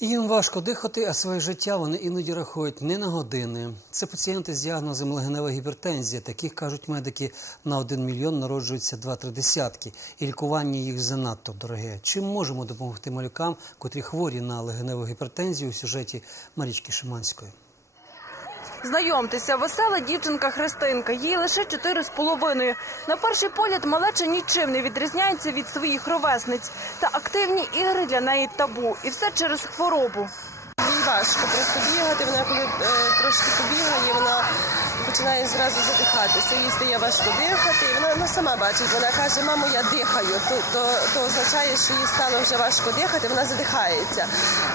Їм важко дихати, а своє життя вони іноді рахують не на години. Це пацієнти з діагнозом легенева гіпертензія. Таких кажуть медики на один мільйон народжуються два-три десятки, і лікування їх занадто дороге. Чим можемо допомогти малюкам, котрі хворі на легеневу гіпертензію у сюжеті Марічки Шиманської? Знайомтеся, весела дівчинка Христинка. Їй лише чотири з половиною. На перший погляд малеча нічим не відрізняється від своїх ровесниць. Та активні ігри для неї табу. І все через хворобу. Їй важко просто бігати. Вона коли е, трошки побігає, починає зразу задихатися. Їй стає важко дихати. І вона, вона сама бачить. Вона каже, мамо, я дихаю. То, то, то означає, що їй стало вже важко дихати. Вона задихається.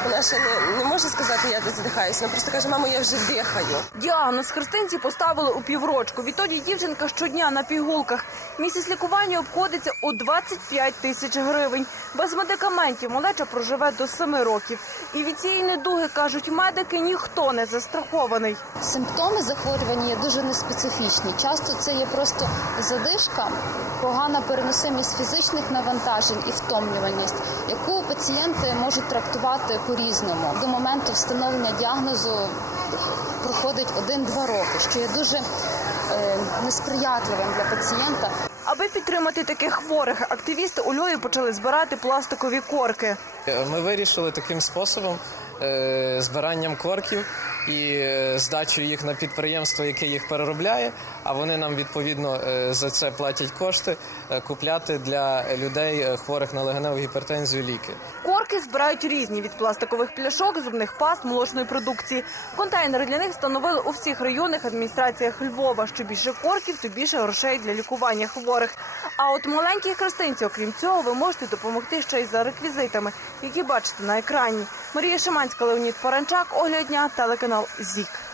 Вона ще не, не може сказати, я задихаюся. Вона просто каже, мамо, я вже дихаю. Діагноз Христинці поставили у піврочку. Відтоді дівчинка щодня на пігулках. Місяць лікування обходиться у 25 тисяч гривень. Без медикаментів малеча проживе до 7 років. І від цієї недуги, кажуть медики, ніхто не застрахований. Симптоми захворювання є дуже неспецифічні. Часто це є просто задишка, погана переносимість фізичних навантажень і втомлюваність, яку пацієнти можуть трактувати по-різному. До моменту встановлення діагнозу проходить 1-2 роки, що є дуже е, несприятливим для пацієнта. Аби підтримати таких хворих, активісти у Львові почали збирати пластикові корки. Ми вирішили таким способом е, збиранням корків і е, здачею їх на підприємство, яке їх переробляє. А вони нам відповідно е, за це платять кошти е, купляти для людей хворих на легеневу гіпертензію ліки. Корки збирають різні від пластикових пляшок, зубних паст, молочної продукції. Контейнери для них встановили у всіх районних адміністраціях Львова. Що більше корків, то більше грошей для лікування хворих. А от маленькій христинці, окрім цього, ви можете допомогти ще й за реквізитами, які бачите на екрані. Марія Шиманська, Леонід Паранчак, огляд дня, телеканал ЗІК.